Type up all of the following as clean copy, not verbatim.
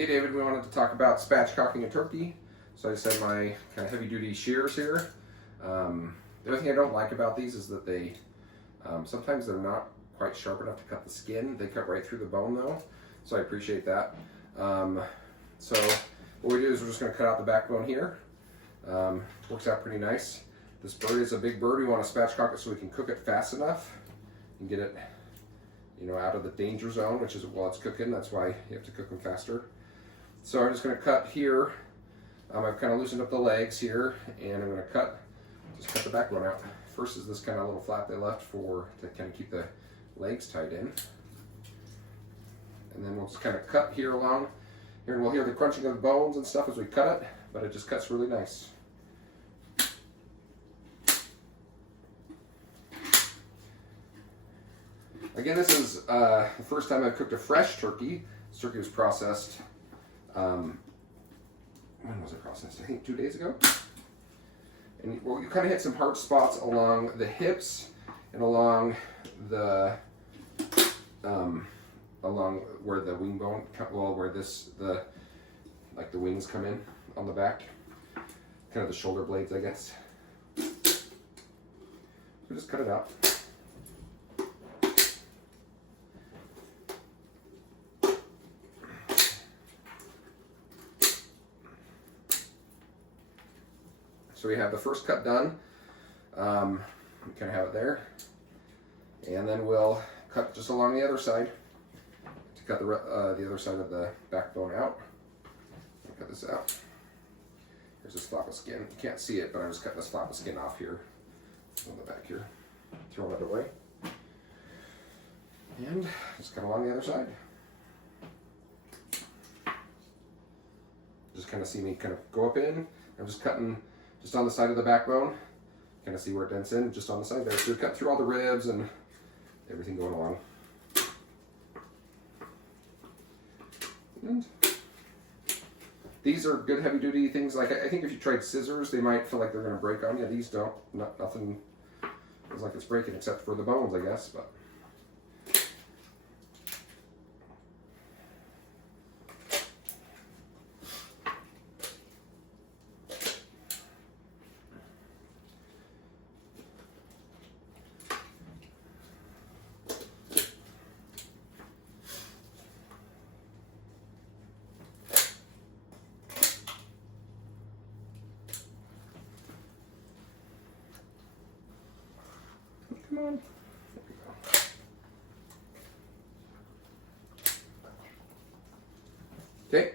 Okay, David, we wanted to talk about spatchcocking a turkey. So I just have my kind of heavy duty shears here. The other thing I don't like about these is that they, sometimes they're not quite sharp enough to cut the skin. They cut right through the bone though, so I appreciate that. So what we do is we're just gonna cut out the backbone here. Works out pretty nice. This bird is a big bird. We want to spatchcock it so we can cook it fast enough and get it, out of the danger zone, which is while it's cooking. That's why you have to cook them faster. So I'm just going to cut here. I've kind of loosened up the legs here, and I'm going to just cut the backbone out. First is this kind of little flap they left to kind of keep the legs tied in. And then we'll just kind of cut here along. Here, and we'll hear the crunching of the bones and stuff as we cut it, but it just cuts really nice. Again, this is the first time I've cooked a fresh turkey. This turkey was processed, when was it processed? I think 2 days ago. And well, you kind of hit some hard spots along the hips and along the, along where the wing bone, well, where like the wings come in on the back. Kind of the shoulder blades, I guess. So just cut it out. So we have the first cut done. We kind of have it there. And then we'll cut just along the other side to cut the other side of the backbone out. I'll cut this out. Here's this flap of skin. You can't see it, but I'm just cutting this flap of skin off here on the back here. Throwing it away. And just cut along the other side. Just kind of see me kind of go up in. I'm just cutting just on the side of the backbone, kind of see where it dents in, just on the side there. So cut through all the ribs and everything going along. And these are good heavy duty things. Like I think if you tried scissors, they might feel like they're going to break on you. These don't. Nothing feels like it's breaking except for the bones, I guess. But come on. There we go. Okay.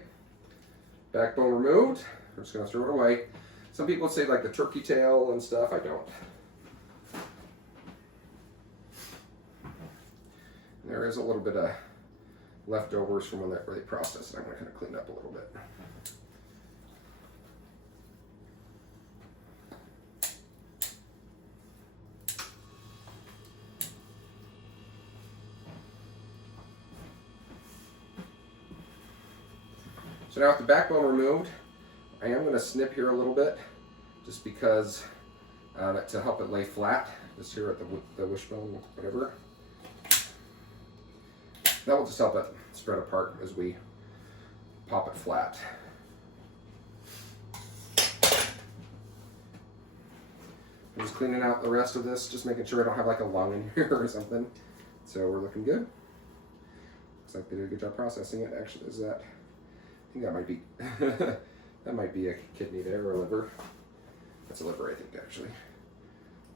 Backbone removed. We're just going to throw it away. Some people say like the turkey tail and stuff. I don't. There is a little bit of leftovers from where they processed it. I'm going to kind of clean it up a little bit. So now with the backbone removed, I am going to snip here a little bit, just because to help it lay flat, just here at the wishbone, whatever. That will just help it spread apart as we pop it flat. I'm just cleaning out the rest of this, just making sure I don't have like a lung in here or something. So we're looking good. Looks like they did a good job processing it. Actually, is that? I think that might be that might be a kidney there or a liver. That's a liver, I think, actually.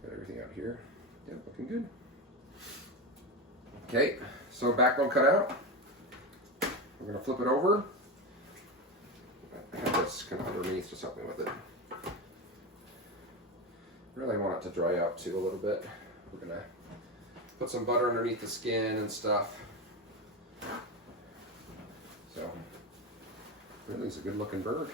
Got everything out here. Yeah, looking good. Okay, so backbone cut out. We're gonna flip it over. I have this kind of underneath, just help me with it. Really want it to dry out too a little bit. We're gonna put some butter underneath the skin and stuff. So. Really, it's a good looking bird.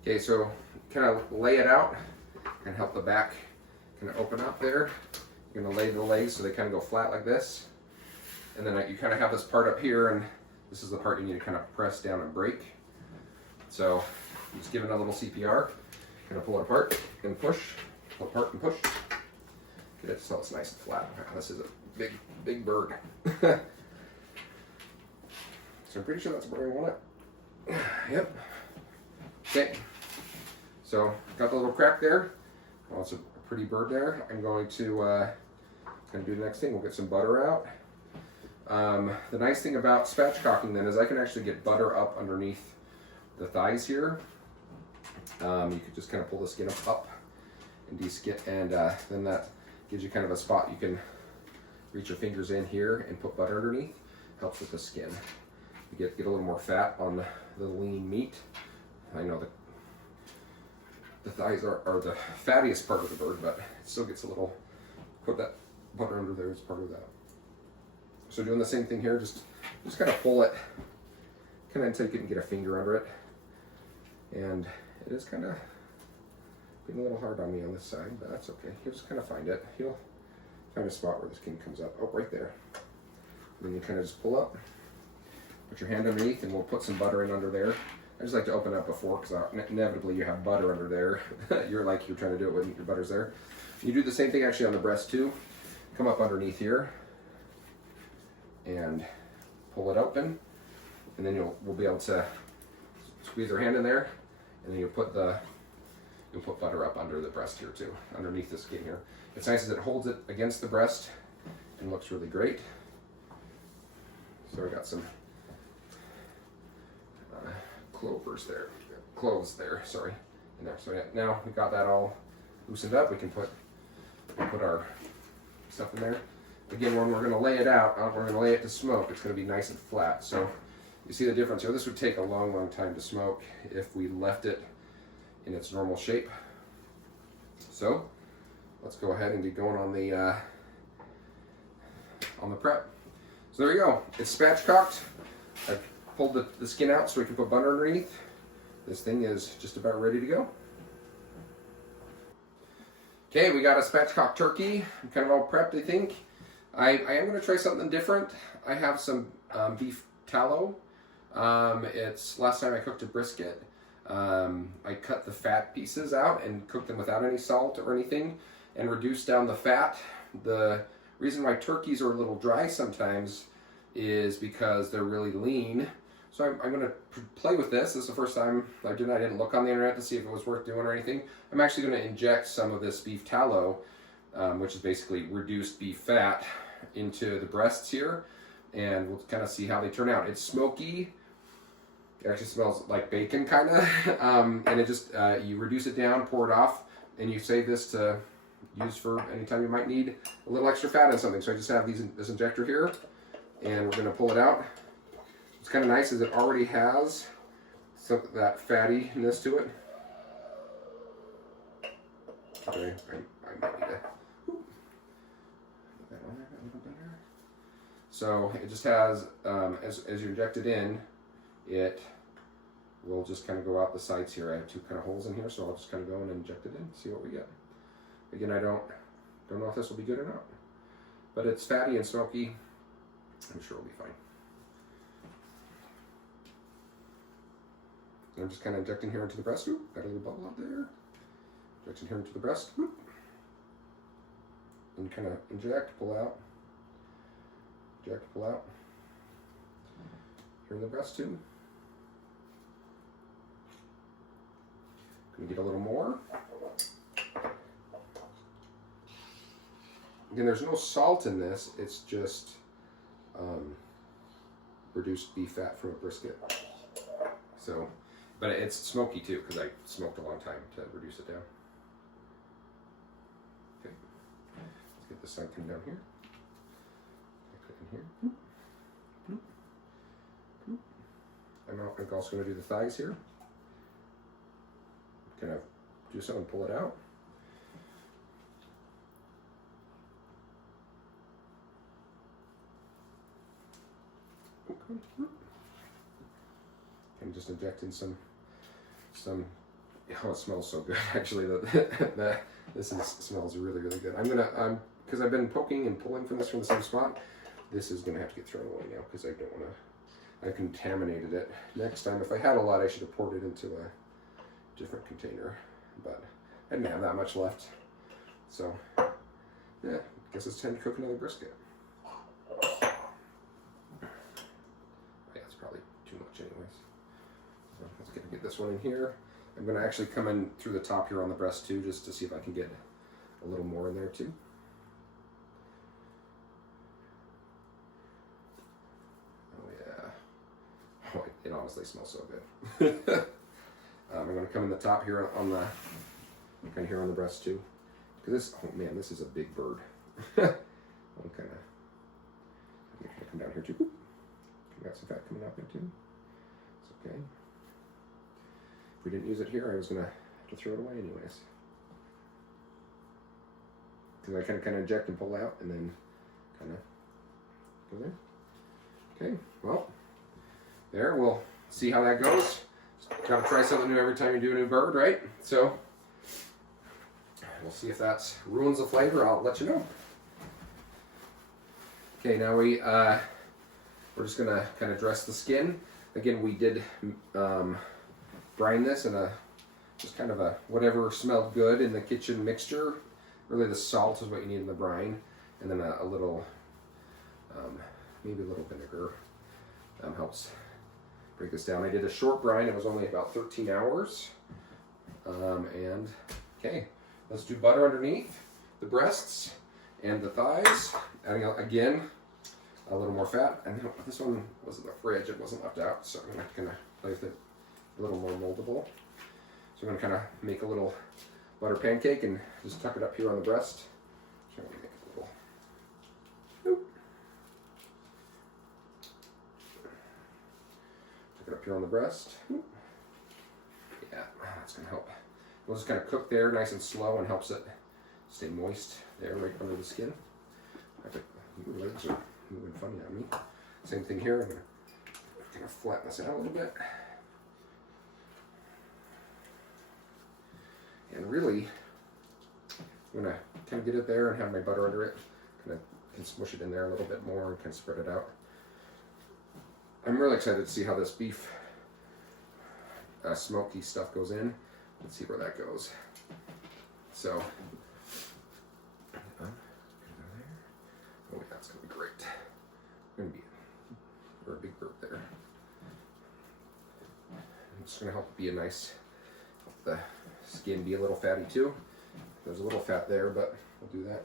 Okay, so kind of lay it out and help the back kind of open up there. You're going to lay the legs so they kind of go flat like this. And then you kind of have this part up here, and this is the part you need to kind of press down and break. So just give it a little CPR, kind of pull it apart and push, pull it apart and push. Get it so it's nice and flat. This is a big bird. So I'm pretty sure that's where we want it. Yep. Okay. So got the little crack there. Well, it's a pretty bird there. I'm going to do the next thing. We'll get some butter out. The nice thing about spatchcocking then is I can actually get butter up underneath the thighs here. You could just kind of pull the skin up and de-skin, and then that gives you kind of a spot you can reach your fingers in here and put butter underneath. Helps with the skin. You get a little more fat on the lean meat. I know that the thighs are the fattiest part of the bird, but it still gets a little, put that butter under there as part of that. So doing the same thing here, just kind of pull it, kind of until you can get a finger under it. And it is kind of being a little hard on me on this side, but that's okay. You'll just kind of find it. You'll find a spot where the skin comes up. Oh, right there. And then you kind of just pull up, put your hand underneath, and we'll put some butter in under there. I just like to open up before, because inevitably you have butter under there. You're trying to do it when your butter's there. You do the same thing actually on the breast too. Come up underneath here and pull it open, and then we'll be able to squeeze our hand in there, and then you'll put butter up under the breast here too, underneath the skin here. It's nice as it holds it against the breast and looks really great. So I got some cloves there, sorry, in there. So yeah, now we got that all loosened up, we can put our stuff in there. Again, when we're going to lay it out, we're going to lay it to smoke, it's going to be nice and flat. So you see the difference here. This would take a long time to smoke if we left it in its normal shape. So let's go ahead and get going on the prep. So there you go. It's spatchcocked. I pulled the skin out so we can put butter underneath. This thing is just about ready to go. Okay, we got a spatchcock turkey. I'm kind of all prepped, I think. I am going to try something different. I have some beef tallow. It's last time I cooked a brisket. I cut the fat pieces out and cooked them without any salt or anything and reduced down the fat. The reason why turkeys are a little dry sometimes is because they're really lean. So I'm going to play with this. This is the first time I didn't look on the internet to see if it was worth doing or anything. I'm actually going to inject some of this beef tallow, which is basically reduced beef fat, into the breasts here, and we'll kind of see how they turn out. It's smoky. It actually smells like bacon, kind of, and it just, you reduce it down, pour it off, and you save this to use for anytime you might need a little extra fat in something. So I just have this injector here, and we're going to pull it out. What's kind of nice is it already has some of that fattiness to it. Okay, I might need to put that on there a little better. So it just has, as you inject it in, it will just kind of go out the sides here. I have two kind of holes in here, so I'll just kind of go in and inject it in, see what we get. Again, I don't know if this will be good or not, but it's fatty and smoky. I'm sure it'll be fine. I'm just kind of injecting here into the breast. Ooh, got a little bubble out there. Injecting here into the breast. Ooh. And kind of inject, pull out. Inject, pull out. Here in the breast too. Can we get a little more? Again, there's no salt in this. It's just reduced beef fat from a brisket. So, but it's smoky too, because I smoked a long time to reduce it down. Okay, let's get this side come down here. Click in here. I'm also going to do the thighs here. Kind of do so and pull it out. And just inject in some. Oh, it smells so good. Actually, this smells really good. I'm gonna because I've been poking and pulling from this from the same spot. this is going to have to get thrown away now because I don't want to, I contaminated it. Next time, if I had a lot, I should have poured it into a different container, but I didn't have that much left. So, yeah, I guess it's time to cook another brisket. Yeah, it's probably too much anyways. So let's get this one in here. I'm going to actually come in through the top here on the breast too, just to see if I can get a little more in there too. Oh yeah. Oh, it honestly smells so good. I'm going to come in the top here on the, kind of here on the breast too. Because this, oh man, this is a big bird. I'm kind of come down here too. Got some fat coming out there too. It's okay. If we didn't use it here, I was gonna have to throw it away anyways. Because I kind of eject and pull out, and then kind of go there. Okay, well, there. We'll see how that goes. Just gotta try something new every time you do a new bird, right? So we'll see if that ruins the flavor. I'll let you know. Okay, now we're just gonna kind of dress the skin. Again, we did brine this in just kind of a whatever smelled good in the kitchen mixture. Really, the salt is what you need in the brine, and then a little, maybe a little vinegar helps break this down. I did a short brine. It was only about 13 hours. And okay, let's do butter underneath the breasts and the thighs. Adding again a little more fat, and this one was in the fridge, it wasn't left out, so I'm gonna kind of play with it a little more moldable. So I'm gonna kind of make a little butter pancake and just tuck it up here on the breast. So I'm gonna make it a little, nope. Tuck it up here on the breast. Nope. Yeah, that's gonna help. We'll just kind of cook there nice and slow, and helps it stay moist there right under the skin. Your legs are moving funny on me. Same thing here. I'm going to kind of flatten this out a little bit. And really, I'm going to kind of get it there and have my butter under it. Kind of can smush it in there a little bit more and kind of spread it out. I'm really excited to see how this beef smoky stuff goes in. Let's see where that goes. So, oh yeah, it's gonna be great. Gonna be a big bird there. It's gonna help be a nice, help the skin be a little fatty too. There's a little fat there, but we'll do that.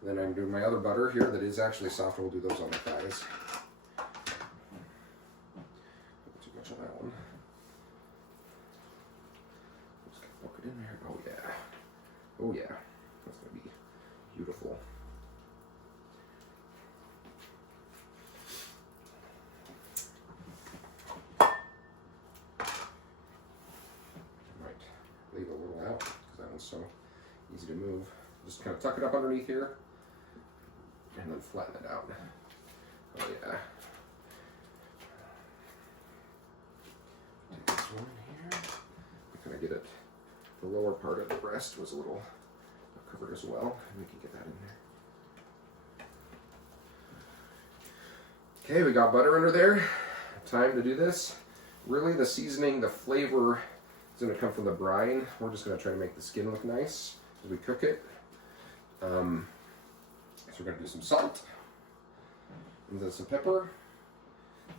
And then I'm doing my other butter here that is actually soft. We'll do those on the thighs. Not too much on that one. Just gonna poke it in there. Oh yeah. Oh yeah. That's gonna be beautiful. Leave a little out because that one's so easy to move. Just kind of tuck it up underneath here and then flatten it out. Oh yeah. Take this one here. Kind of get it. The lower part of the breast was a little covered as well, and we can get that in there. Okay, we got butter under there. Time to do this. Really, the seasoning, the flavor, it's going to come from the brine. We're just going to try to make the skin look nice as we cook it. So we're going to do some salt, and then some pepper,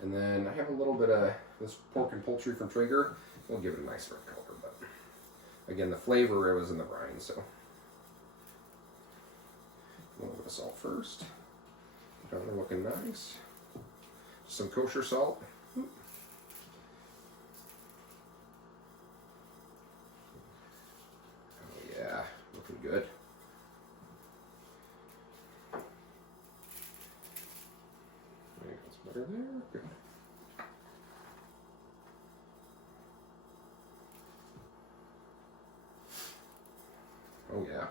and then I have a little bit of this pork and poultry from Traeger. We'll give it a nice red color, but again, the flavor, it was in the brine, so a little bit of salt first. Pepper looking nice. Some kosher salt. Good. That's better there. Good. Oh yeah.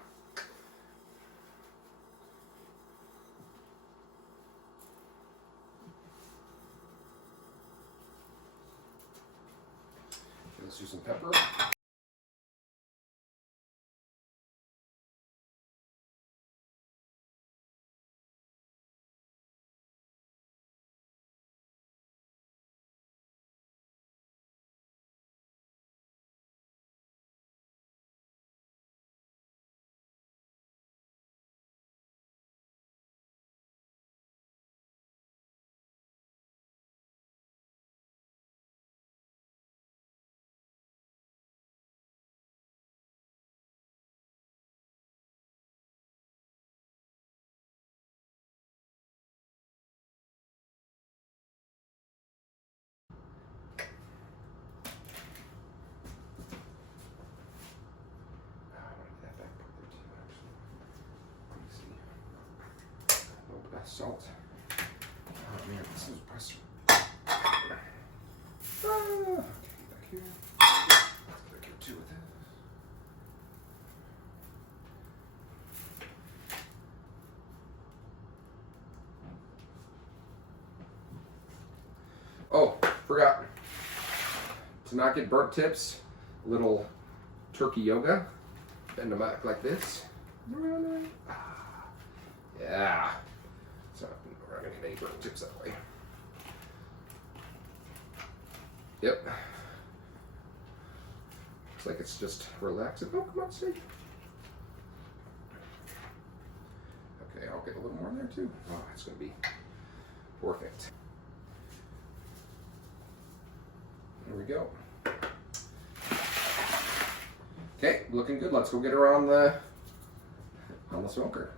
Let's do some pepper. salt. Oh man, this is pressed. Okay, back here. Back here too with it. Oh, forgot. To not get burnt tips, little turkey yoga. Bend them back like this. Yeah. So we're not going to get any burnt tips that way. Yep. Looks like it's just relaxing. Oh, come on, stay. Okay, I'll get a little more in there too. Oh, it's going to be perfect. There we go. Okay, looking good. Let's go get her on the smoker.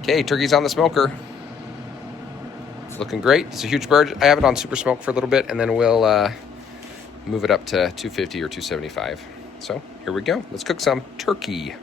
Okay, turkey's on the smoker. It's looking great. It's a huge bird. I have it on super smoke for a little bit, and then we'll move it up to 250 or 275. So here we go. Let's cook some turkey.